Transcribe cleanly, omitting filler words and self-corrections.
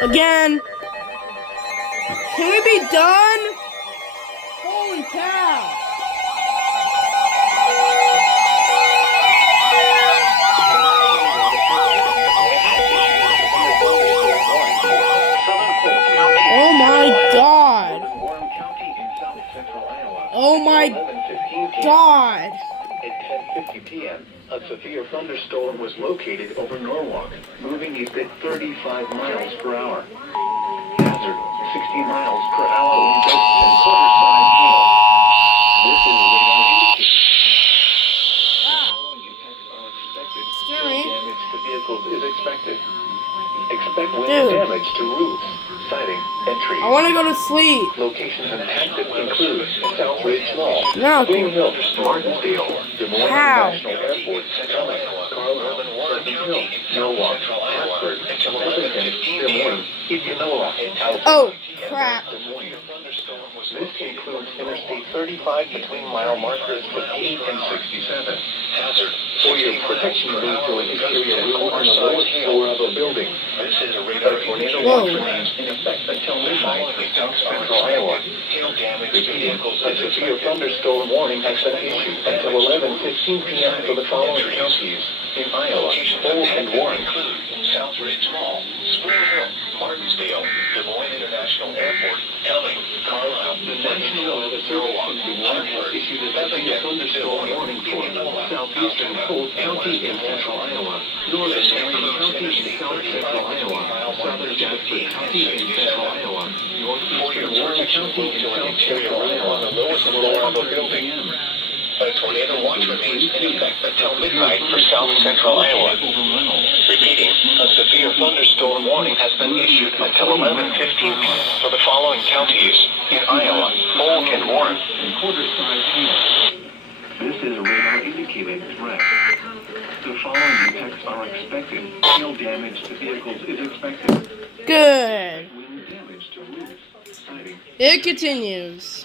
Again. Can we be done? Holy cow. Oh my god. Oh my god. At 10:50 p.m., a severe thunderstorm was located over Norwalk, moving east at 35 miles per hour. Hazard, 60 miles per hour wind gusts and quarter-size hail. This is a radar indicator. Following impacts are expected. Damage to vehicles is expected. Expect wind damage to roofs, siding, and trees. I want to go to sleep. Locations impacted include South Ridge Mall, No. Green Hill, Martinsdale, Des Moines How? International Airport, Cumming, Carlisle, Pleasant Hill, Norwalk, Hartford, Lexington, Des Moines, Indianola, Oh, crap. Des Moines. This includes Interstate 35 between mile markers 58 and 67. Hazard. For your protection, you need to carry a rule on the lowest floor of a building. This is a radar tornado watch remains in effect until midnight in South Central Iowa. Hail damage to vehicles. A severe thunderstorm warning has been issued until 11:15 p.m. for the following counties in Iowa. Full and Warren include South Ridge Mall, Spring Hill, Martinsdale, Des Moines International Airport, Cumming, Carlisle. The National Weather Service has issued a severe thunderstorm warning for southeastern Polk County in central Iowa, northern Marion County in south central Iowa, southern Jasper County in central Iowa, northeastern Warren County in south central Iowa, on the lowest floor of a building. A tornado watch remains in effect until midnight for south central Iowa. Repeating, a severe thunderstorm warning has been issued until 11:15 p.m. for the following counties in Iowa, Polk and Warren. Quarter-size hail. This is a radar indicated threat. The following impacts are expected. Hail damage to vehicles is expected. Good. Wind damage to roofs, siding. It continues.